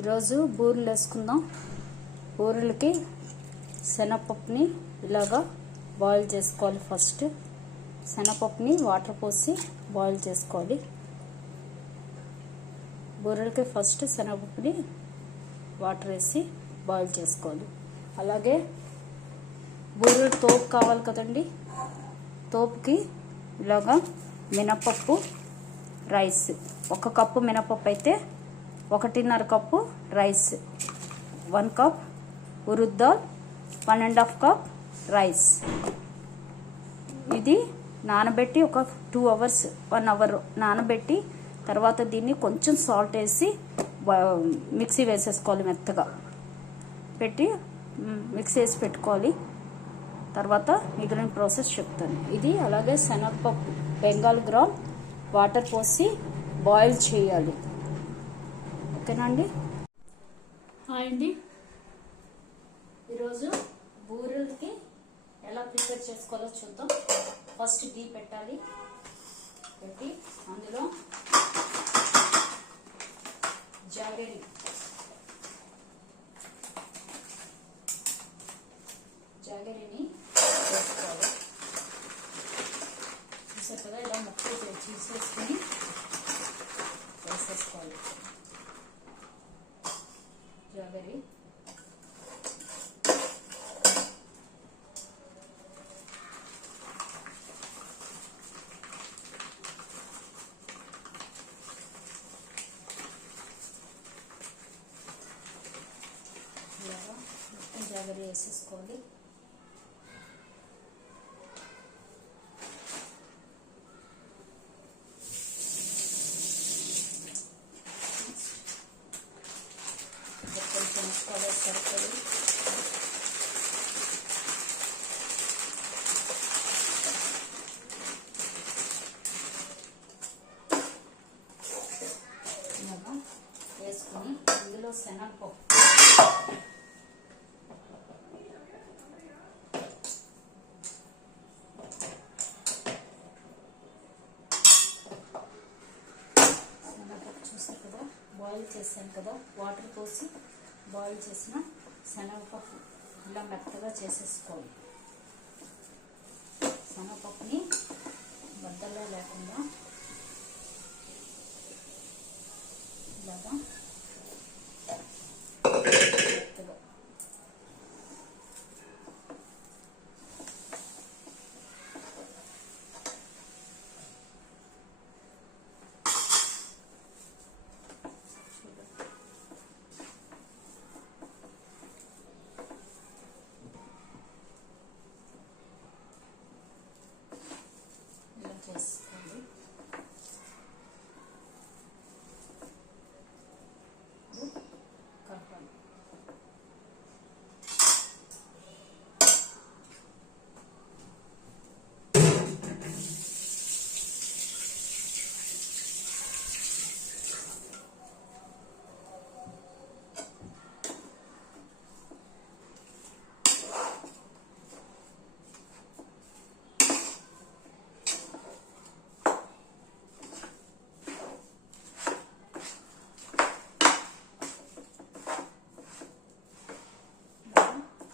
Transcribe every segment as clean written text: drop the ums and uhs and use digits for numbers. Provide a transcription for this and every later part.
ఈరోజు బూరెలు వేసుకుందాం. బూరెలకి శనగపప్పుని ఇలాగా బాయిల్ చేసుకోవాలి. ఫస్ట్ శనగపప్పుని వాటర్ పోసి బాయిల్ చేసుకోవాలి. బూరెలకి ఫస్ట్ శనగపప్పుని వాటర్ వేసి బాయిల్ చేసుకోవాలి. అలాగే బూరెలు తోపు కావాలి కదండి. తోపుకి ఇలాగా మినపప్పు, రైస్, 1 కప్పు మినపప్పు అయితే 1.5 cup rice, 1 cup urad dal, 1.5 cup rice. ఇది నానబెట్టి ఒక 2 అవర్స్ 1 అవర్ నానబెట్టి తర్వాత దీన్ని కొంచెం సాల్ట్ వేసి మిక్సీ వేసేసుకోవాలి. మెత్తగా పెట్టి మిక్సీ వేసి పెట్టుకోవాలి. తర్వాత మిగిలిన ప్రాసెస్ చెప్తాను. ఇది అలాగే శనగపప్పు బెంగాల్ గ్రామ్ వాటర్ పోసి బాయిల్ చేయాలి. ఓకేనా అండి? హాయ్ అండి. ఈరోజు బూరెలకి ఎలా ప్రిపేర్ చేసుకోవాలో చూద్దాం. ఫస్ట్ ఘీ పెట్టాలి. పెట్టి అందులో జాగరి జాగరిని వేసుకోవాలి. చూసారు కదా, ఇలా ముక్కలు తీసేసుకుని వేసేసుకోవాలి. జాగరి ఇలాగా మొత్తం జాగరి వేసేసుకోవాలి. కొంచెం కలర్ సరిపడి వేసుకుని ఇందులో శనగపప్పు చూసారు కదా, బాయిల్ చేశాను కదా, వాటర్ పోసి బాయిల్ చేసిన శనగపప్పు ఇలా మెత్తగా చేసేసుకోవాలి. శనగపప్పుని బద్దల్లో లేకుండా ఇలాగా మెత్తగా చేసుకోండి. కలపాలి.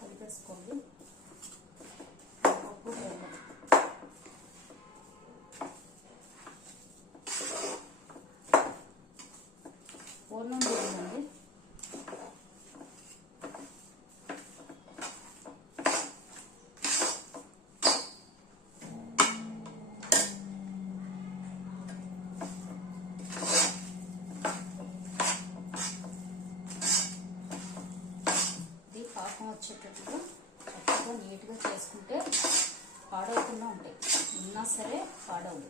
కలిపేసుకోండి. పప్పు బెల్లం పూర్ణం చేయండి. పాకం వచ్చేటట్టుగా చక్కగా నీట్గా చేసుకుంటే పాడవకుండా ఉంటాయి. ఉన్నా సరే పాడవు.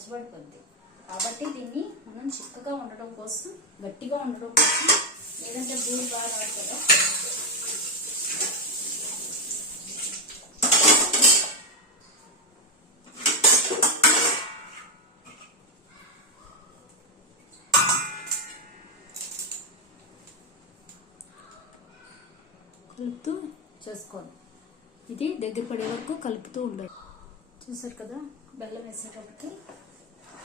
పలచబడిపోద్ది. కాబట్టి దీన్ని మనం చిక్కగా ఉండడం కోసం, గట్టిగా ఉండడం కోసం, లేదంటే బూరి బాగా రాదు కదా, కలుపుతూ చేసుకోవాలి. ఇది దగ్గర పడే వరకు కలుపుతూ ఉండాలి. చూసారు కదా, బెల్లం వేసేటప్పటికి,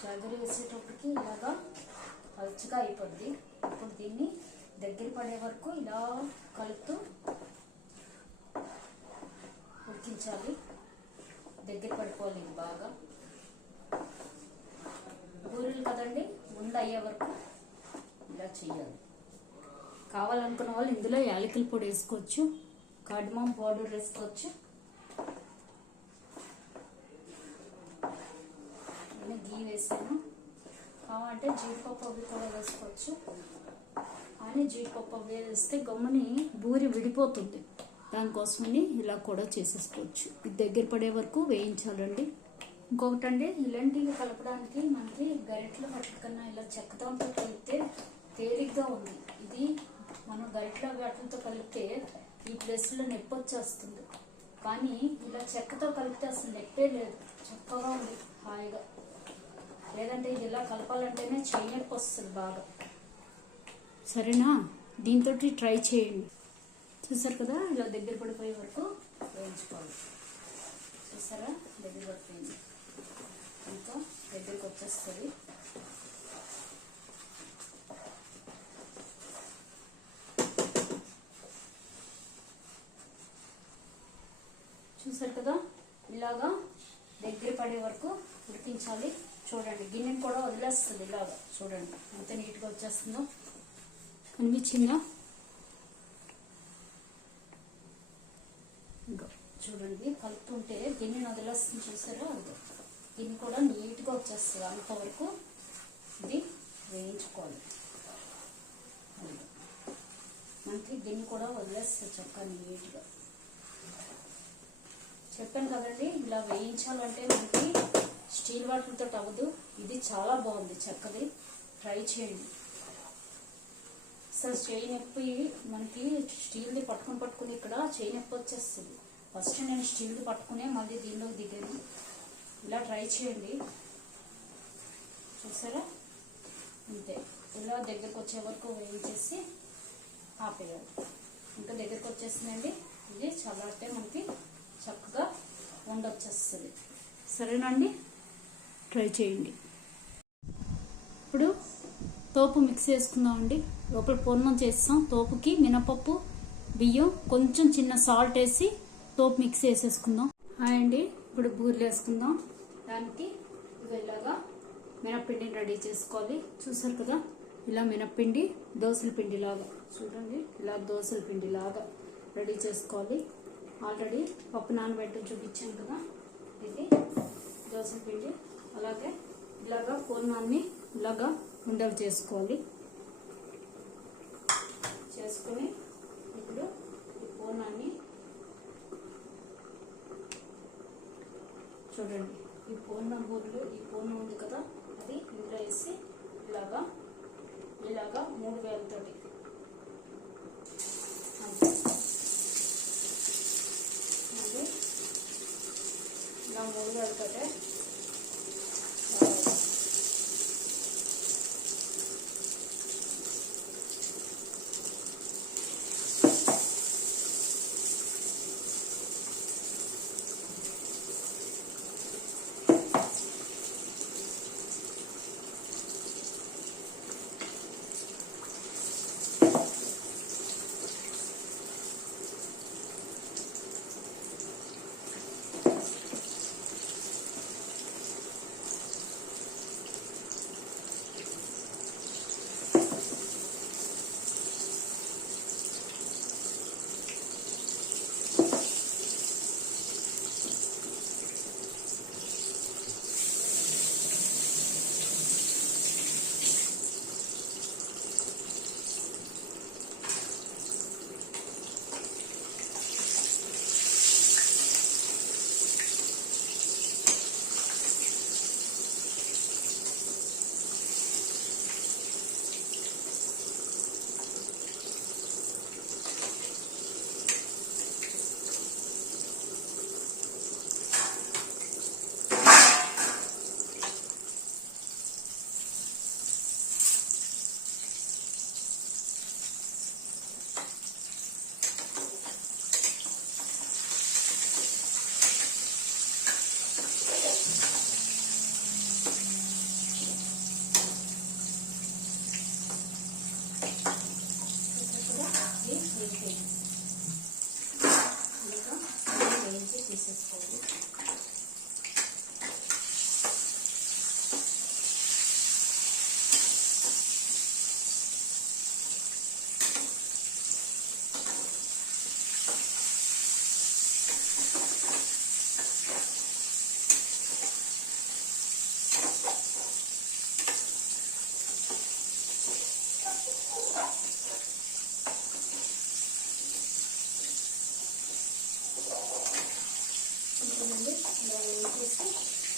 జాగరి వేసేటప్పటికి ఇలాగా పలుచగా అయిపోద్ది. ఇప్పుడు దీన్ని దగ్గర పడే వరకు ఇలా కలుపుతూ ఉడికించాలి. దగ్గర పడిపోవాలి ఇది బాగా. బూరెలు కదండి, ముందు అయ్యే వరకు ఇలా చేయాలి. కావాలనుకున్న వాళ్ళు ఇందులో యాలకుల పొడి వేసుకోవచ్చు, కార్డమం పౌడర్ వేసుకోవచ్చు. నేను గీ వేసాను. కావాలంటే జీడిపప్పు అవి కూడా వేసుకోవచ్చు. కానీ జీడిపప్పు అవి వేస్తే గమ్ముని బూరి విడిపోతుంది. దానికోసమని ఇలా కూడా చేసేసుకోవచ్చు. ఇది దగ్గర పడే వరకు వేయించాలండి. ఇంకొకటండి, ఇలాంటివి కలపడానికి మనకి గరిటెలు పట్టుకన్నా ఇలా చెక్కతో కలిపితే తేలిగ్గా ఉంది. ఇది మనం గరిటెలో వాటితో కలిపితే ఈ ప్లేస్లో నొప్పి వచ్చేస్తుంది. కానీ ఇలా చెక్కతో కలిపితే అసలు నొప్పే లేదు, చక్కగా ఉంది హాయిగా. లేదంటే ఇది ఇలా కలపాలంటేనే చేయి నొప్పి వస్తుంది బాగా. సరేనా, దీంతో ట్రై చేయండి. చూసారు కదా, ఇలా దగ్గర పడిపోయే వరకు వేయించుకోవాలి. చూసారా, దగ్గర పడిపోయింది, ఇంకా దగ్గరికి వచ్చేస్తుంది. చూసారు కదా, ఇలాగా దగ్గర పడే వరకు ఉడికించాలి. చూడండి, గిన్నెని కూడా వదిలేస్తుంది. ఇలాగా చూడండి ఎంత నీట్గా వచ్చేస్తుందో, కనిపించిందా? ఇంకా చూడండి, కలుపుతుంటే గిన్నెని వదిలేస్తుంది. చూసారా, అది గిన్నె కూడా నీట్గా వచ్చేస్తుంది. అంతవరకు ఇది వేయించుకోవాలి. మనకి గిన్నె కూడా వదిలేస్తుంది చక్కగా నీట్గా. చెప్పాను కదండి, ఇలా వేయించాలంటే మనకి స్టీల్ వాటర్తో అవ్వదు. ఇది చాలా బాగుంది, చక్కది. ట్రై చేయండి. అసలు చేయి నొప్పి మనకి స్టీల్ది పట్టుకుని ఇక్కడ చేయి నొప్పి వచ్చేస్తుంది. ఫస్ట్ నేను స్టీల్ది పట్టుకునే మళ్ళీ దీనిలోకి దిగాను. ఇలా ట్రై చేయండి. చూసారా, అంతే. ఇలా దగ్గరకు వచ్చే వరకు వేయించేసి ఆపేయాలి. ఇంకా దగ్గరకు వచ్చేసిందండి. ఇది చల్లారితే మనకి చక్కగా వండొచ్చేస్తుంది. సరేనండి, ట్రై చేయండి. ఇప్పుడు తోపు మిక్స్ చేసుకుందామండి. లోపల పూర్ణం చేస్తాం. తోపుకి మినపప్పు, బియ్యం, కొంచెం చిన్న సాల్ట్ వేసి తోపు మిక్స్ చేసేసుకుందాం. అండి, ఇప్పుడు బూరెలు వేసుకుందాం. దానికి ఇలాగా మినప్పిండిని రెడీ చేసుకోవాలి. చూసారు కదా, ఇలా మినప్పిండి దోసల పిండి లాగా, చూడండి, ఇలా దోసల పిండి లాగా రెడీ చేసుకోవాలి. ఆల్రెడీ పప్పు నానబెట్టి చూపించాను కదా, ఇది దోసల పిండి. అలాగే ఇలాగా పూర్ణాన్ని ఇలాగా ఉండలు చేసుకోవాలి. చేసుకొని ఇప్పుడు ఈ పూర్ణాన్ని చూడండి, ఈ పూర్ణం బూరెలు, ఈ పూర్ణం ఉంది కదా, అది ఇందులో వేసి ఇలాగా 3 వేలతోటి అంతే. ఇలా 3 వేలతోటే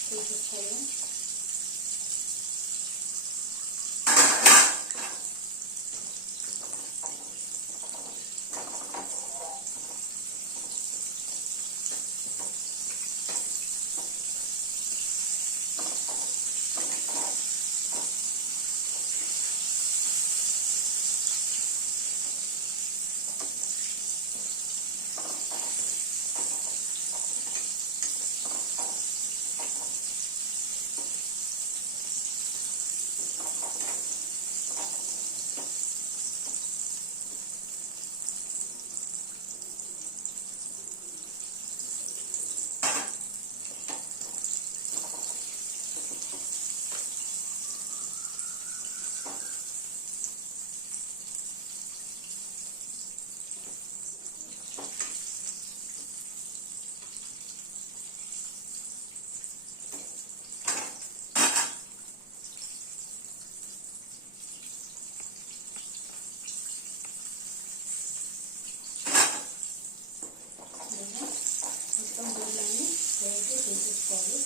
తీసేసుకోవాలి. మొత్తం బూరెలన్నీ వేసి తీసేసుకోవాలి.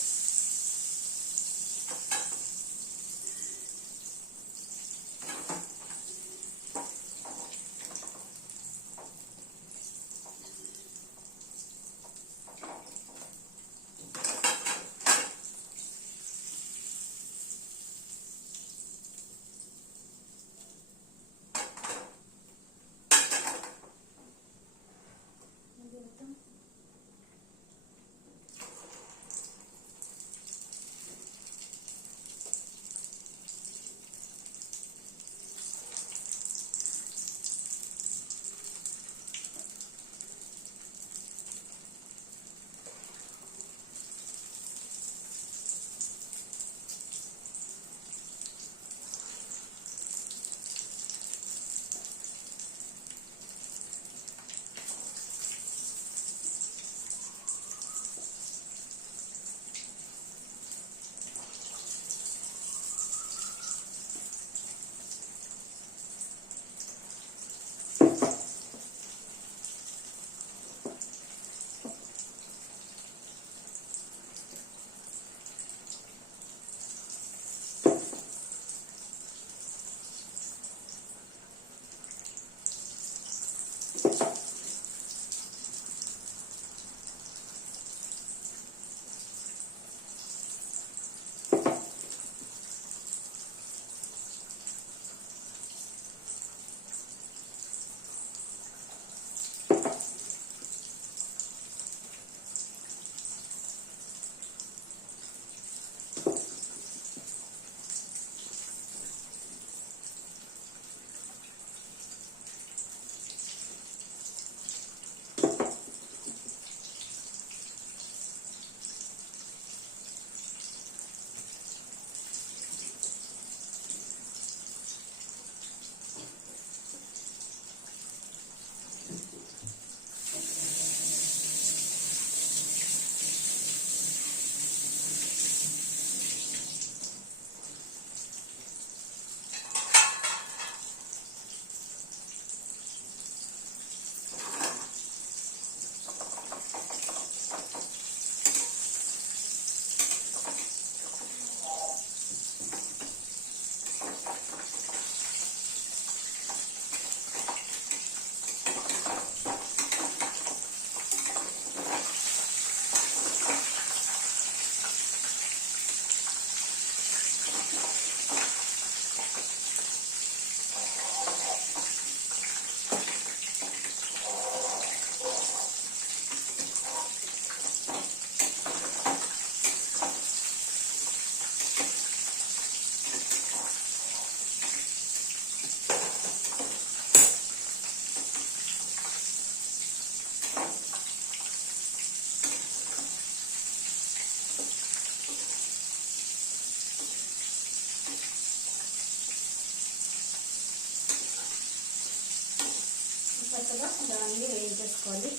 చక్కగా దాన్ని వేయించేసుకోవాలి.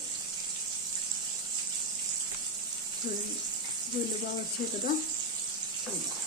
చూడండి గుళ్ళు బాగా వచ్చాయి కదా. చూడండి